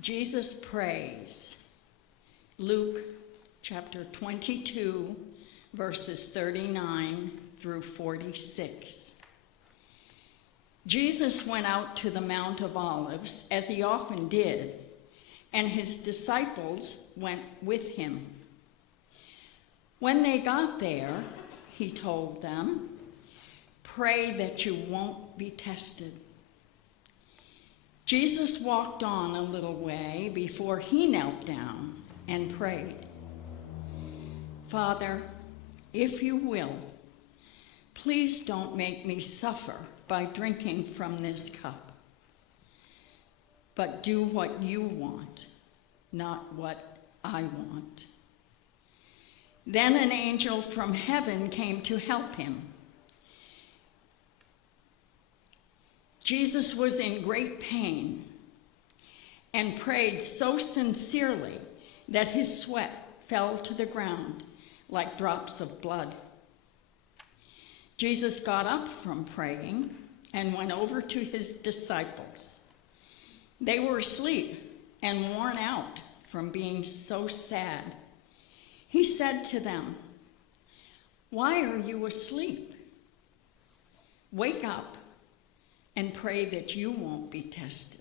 Jesus prays. Luke chapter 22, verses 39 through 46. Jesus went out to the Mount of Olives, as he often did, and his disciples went with him. When they got there, he told them, "Pray that you won't be tested." Jesus walked on a little way before he knelt down and prayed. "Father, if you will, please don't make me suffer by drinking from this cup. But do what you want, not what I want." Then an angel from heaven came to help him. Jesus was in great pain and prayed so sincerely that his sweat fell to the ground like drops of blood. Jesus got up from praying and went over to his disciples. They were asleep and worn out from being so sad. He said to them, "Why are you asleep? Wake up and pray that you won't be tested."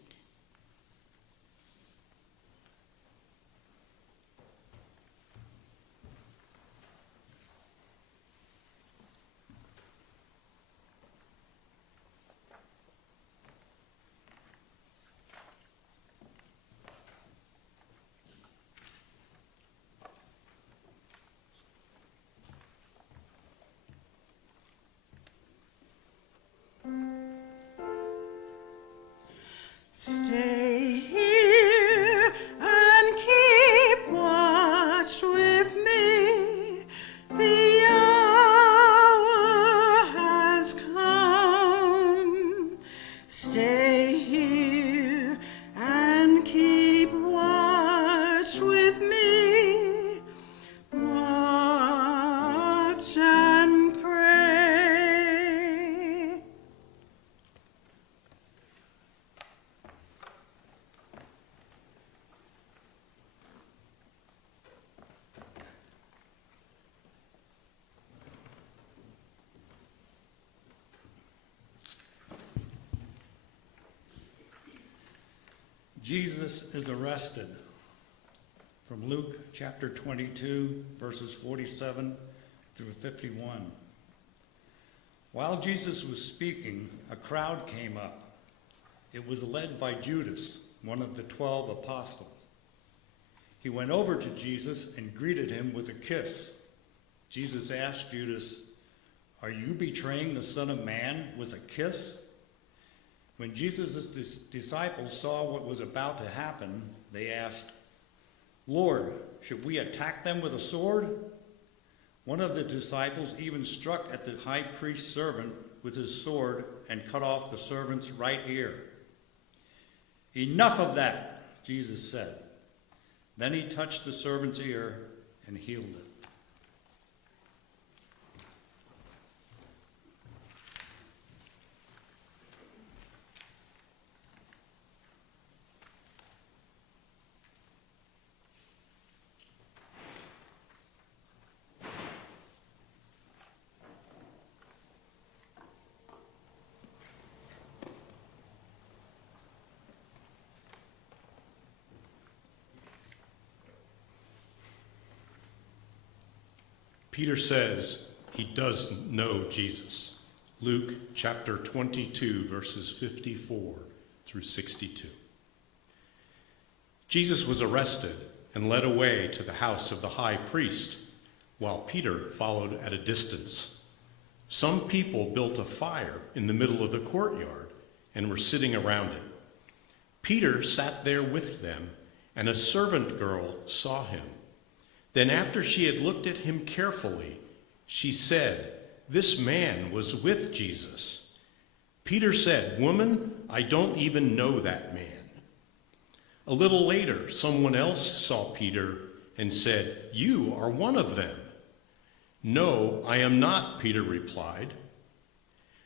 Stay here and keep watch with me. The hour has come. Stay here and keep watch with me. Watch and pray. Jesus is arrested. From Luke chapter 22, verses 47 through 51. While Jesus was speaking, a crowd came up. It was led by Judas, one of the 12 apostles. He went over to Jesus and greeted him with a kiss. Jesus asked Judas, "Are you betraying the Son of Man with a kiss?" When Jesus' disciples saw what was about to happen, they asked, "Lord, should we attack them with a sword?" One of the disciples even struck at the high priest's servant with his sword and cut off the servant's right ear. "Enough of that," Jesus said. Then he touched the servant's ear and healed it. Peter says he does know Jesus. Luke chapter 22, verses 54 through 62. Jesus was arrested and led away to the house of the high priest, while Peter followed at a distance. Some people built a fire in the middle of the courtyard and were sitting around it. Peter sat there with them, and a servant girl saw him. Then after she had looked at him carefully, she said, "This man was with Jesus." Peter said, "Woman, I don't even know that man." A little later, someone else saw Peter and said, "You are one of them." "No, I am not," Peter replied.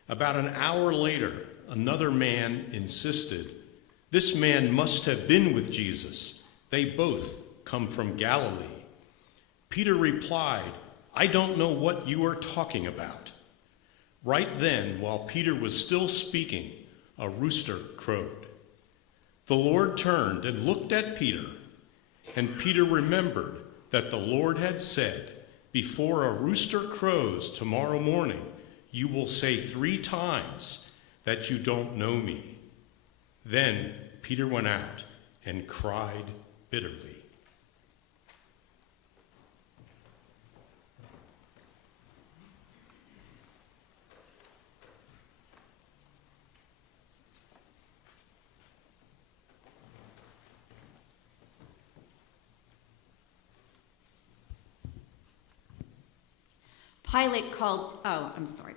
About an hour later, another man insisted, This man must have been with Jesus. They both come from Galilee." Peter replied, "I don't know what you are talking about." Right then, while Peter was still speaking, a rooster crowed. The Lord turned and looked at Peter, and Peter remembered that the Lord had said, "Before a rooster crows tomorrow morning, you will say 3 times that you don't know me." Then Peter went out and cried bitterly.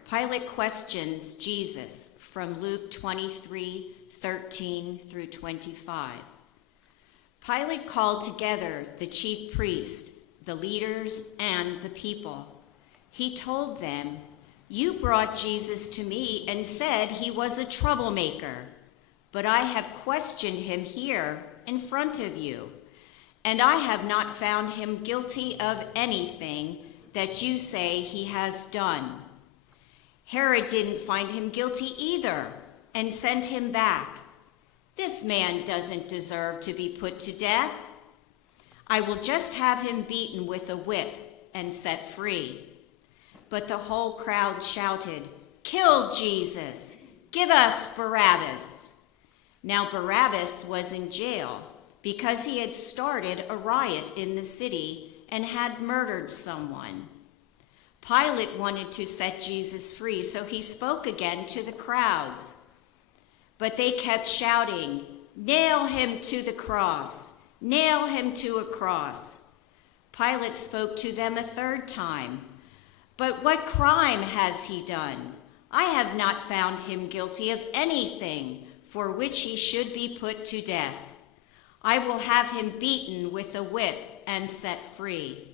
Pilate questions Jesus from Luke 23:13 through 25. Pilate called together the chief priests, the leaders, and the people. He told them, "You brought Jesus to me and said he was a troublemaker, but I have questioned him here in front of you, and I have not found him guilty of anything that you say he has done." Herod didn't find him guilty either and sent him back. "This man doesn't deserve to be put to death. I will just have him beaten with a whip and set free." But the whole crowd shouted, "Kill Jesus! Give us Barabbas!" Now Barabbas was in jail because he had started a riot in the city and had murdered someone. Pilate wanted to set Jesus free, so he spoke again to the crowds. But they kept shouting, "Nail him to the cross! Nail him to a cross!" Pilate spoke to them a 3rd time. "But what crime has he done? I have not found him guilty of anything for which he should be put to death. I will have him beaten with a whip and set free."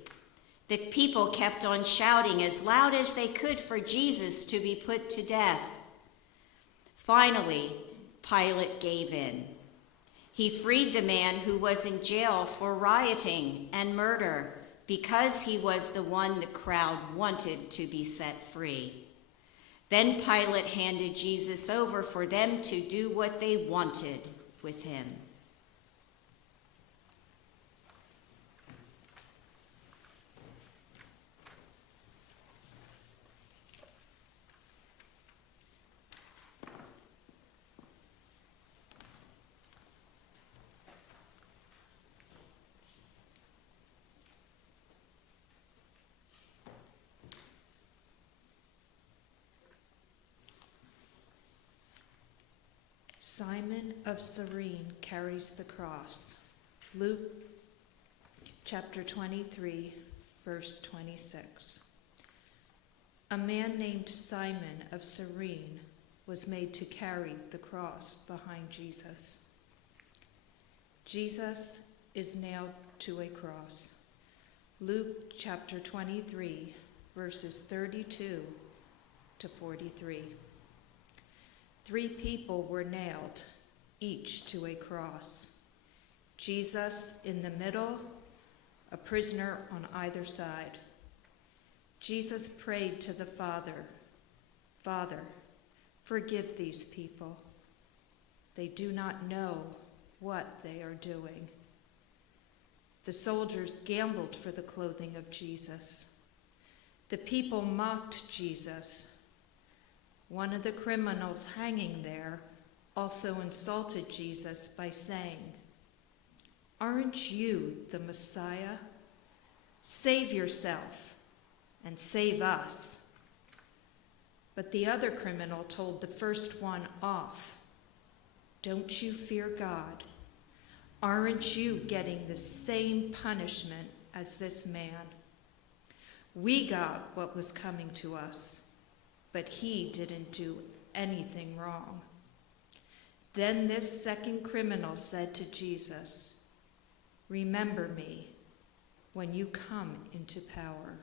The people kept on shouting as loud as they could for Jesus to be put to death. Finally, Pilate gave in. He freed the man who was in jail for rioting and murder because he was the one the crowd wanted to be set free. Then Pilate handed Jesus over for them to do what they wanted with him. Simon of Cyrene carries the cross. Luke chapter 23, verse 26. A man named Simon of Cyrene was made to carry the cross behind Jesus. Jesus is nailed to a cross. Luke chapter 23, verses 32 to 43. 3 people were nailed, each to a cross. Jesus in the middle, a prisoner on either side. Jesus prayed to the Father, "Father, forgive these people. They do not know what they are doing." The soldiers gambled for the clothing of Jesus. The people mocked Jesus. One of the criminals hanging there also insulted Jesus by saying, "Aren't you the Messiah? Save yourself and save us." But the other criminal told the first one off, "Don't you fear God? Aren't you getting the same punishment as this man? We got what was coming to us, but he didn't do anything wrong." Then this second criminal said to Jesus, "Remember me when you come into power."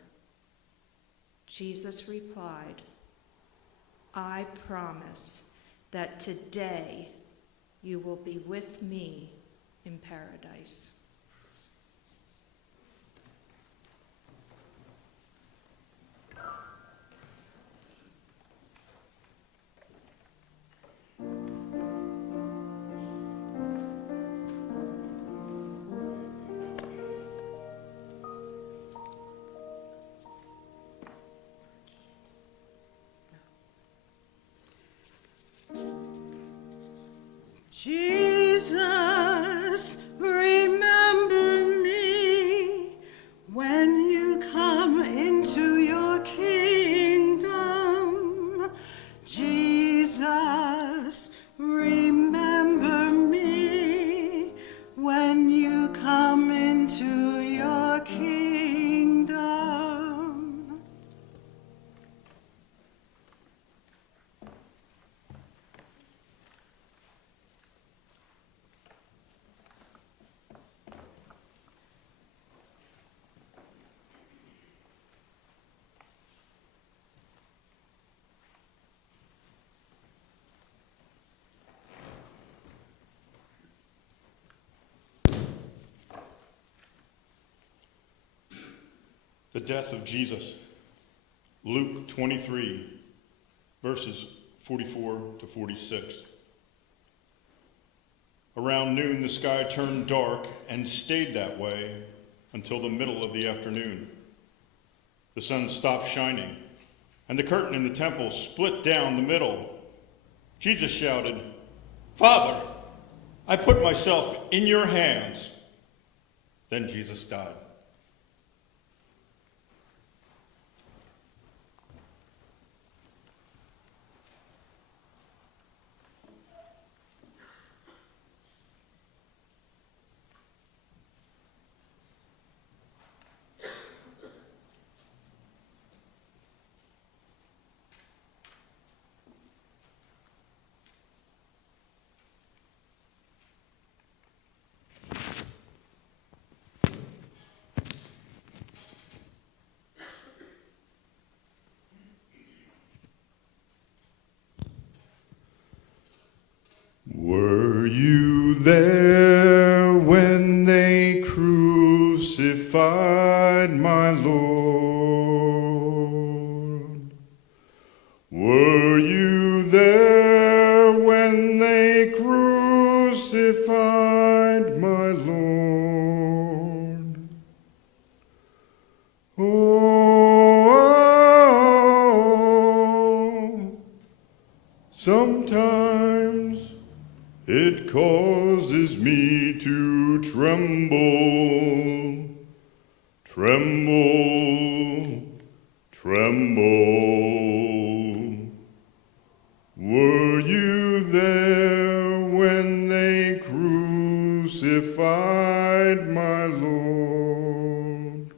Jesus replied, "I promise that today You will be with me in paradise. Jesus, remember me when you come into your kingdom. Jesus, remember me when you come into your kingdom. The death of Jesus. Luke 23, verses 44 to 46. Around noon, the sky turned dark and stayed that way until the middle of the afternoon. The sun stopped shining, and the curtain in the temple split down the middle. Jesus shouted, "Father, I put myself in your hands." Then Jesus died. Were you there when they crucified my Lord? Were you there when they crucified my Lord? Oh, sometimes it causes me to tremble, tremble, tremble. Were you there when they crucified my Lord?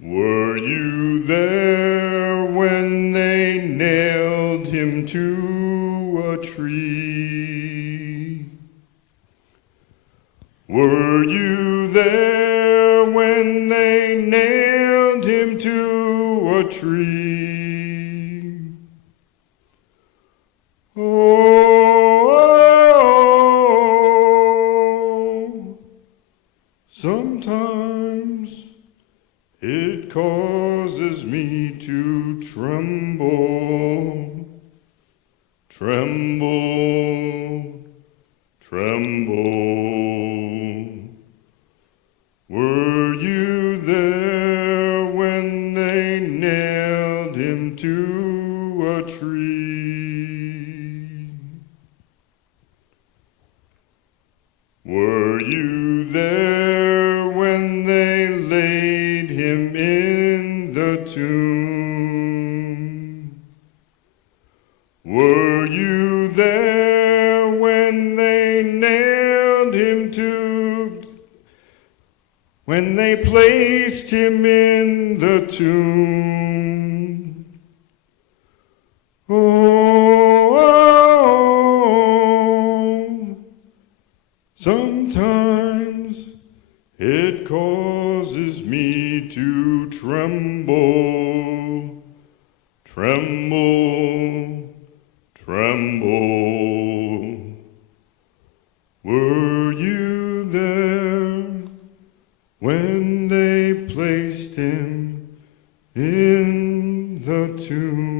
Were you there when they nailed him to a tree? Were you there when they nailed him to a tree? Oh, sometimes it causes me to tremble, tremble, tremble. Were you there when they nailed him to a tree? Were you there when they laid him in the tomb? Were you there when they nailed him when they placed him in the tomb? Oh, sometimes it causes me to tremble, tremble, tremble. Were you there when they placed him in the tomb?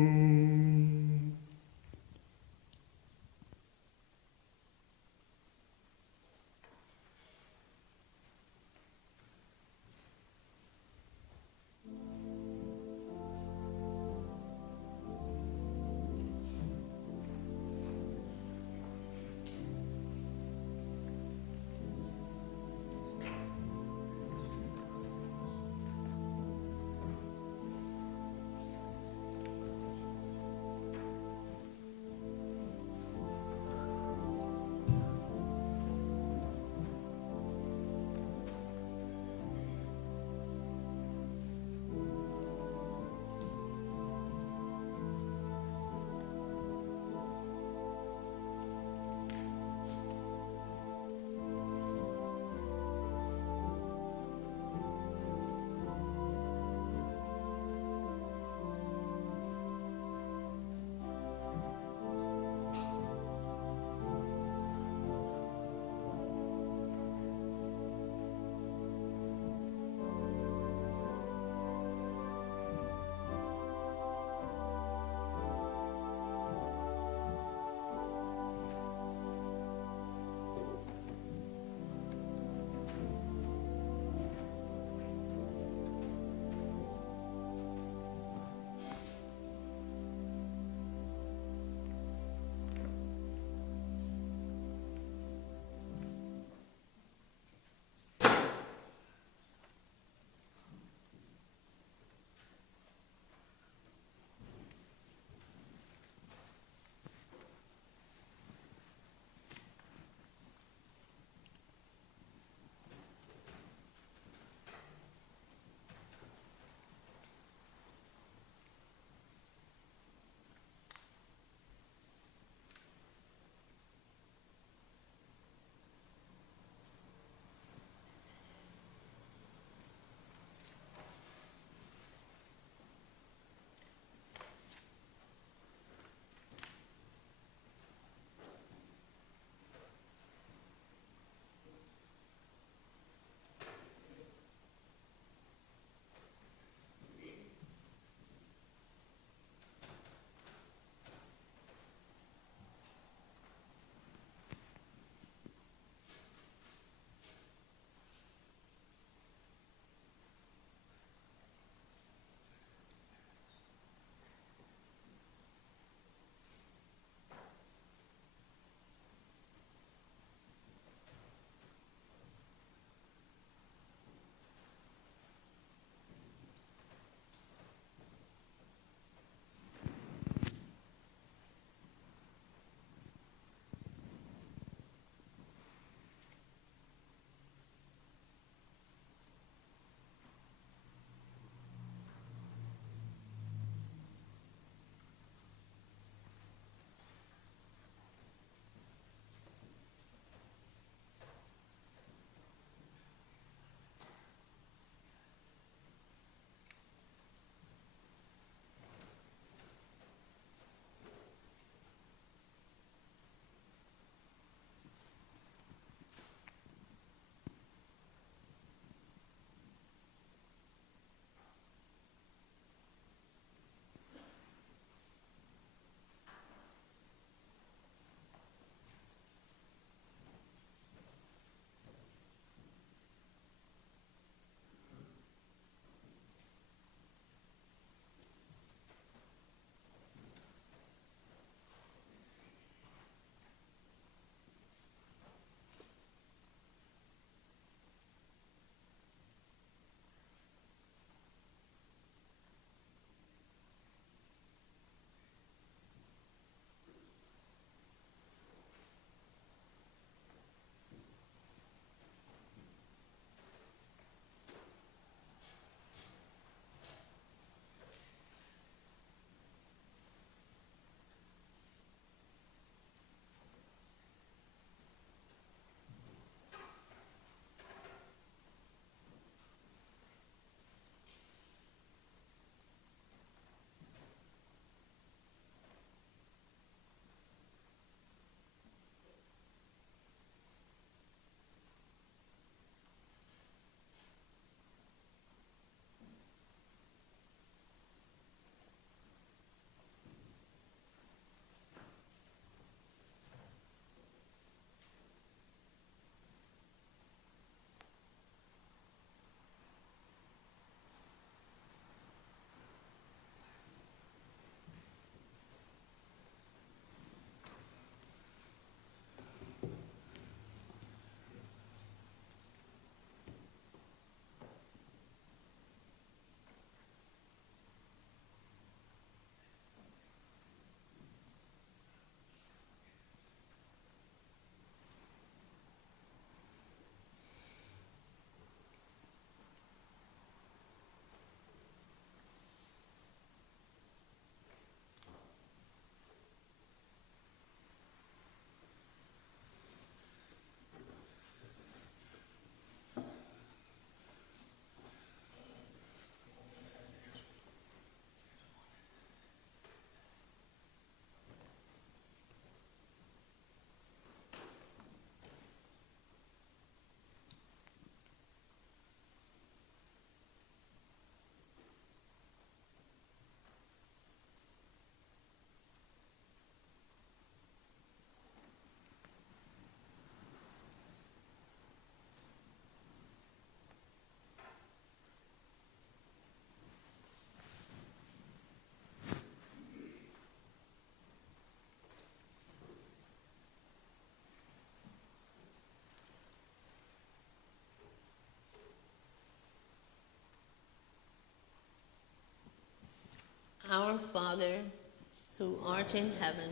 who art in heaven,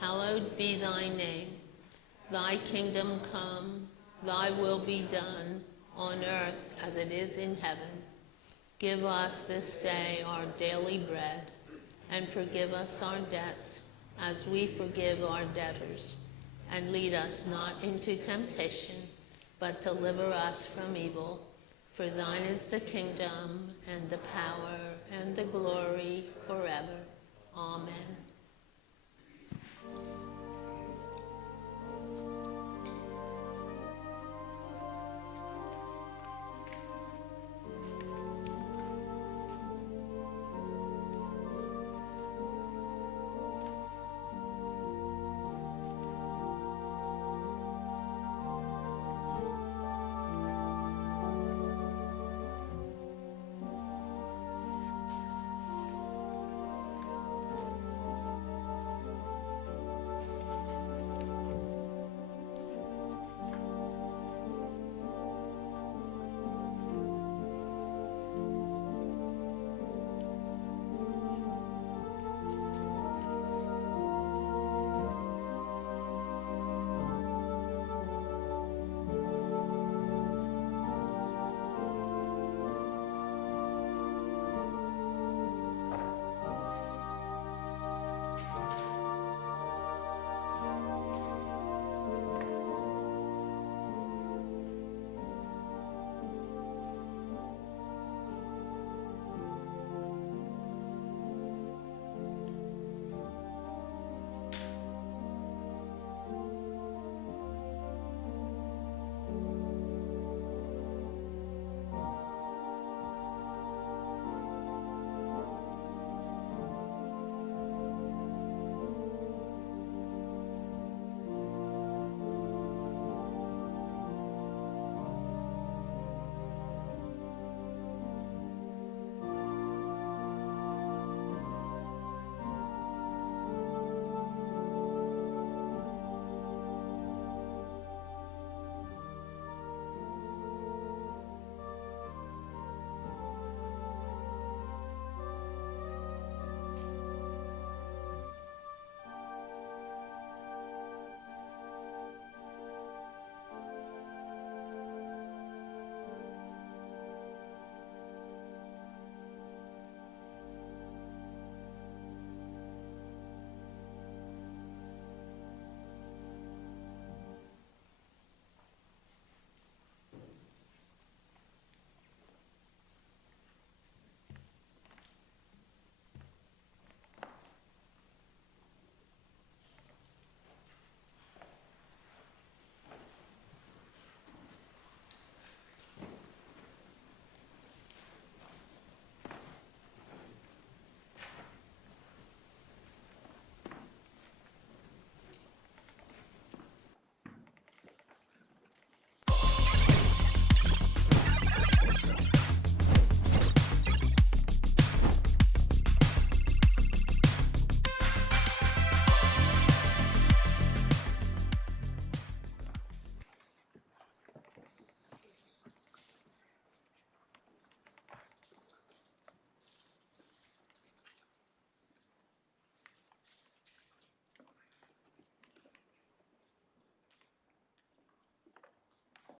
hallowed be thy name. Thy kingdom come, thy will be done, on earth as it is in heaven. Give us this day our daily bread, and forgive us our debts, as we forgive our debtors. And lead us not into temptation, but deliver us from evil. For thine is the kingdom, and the power, and the glory forever. Amen.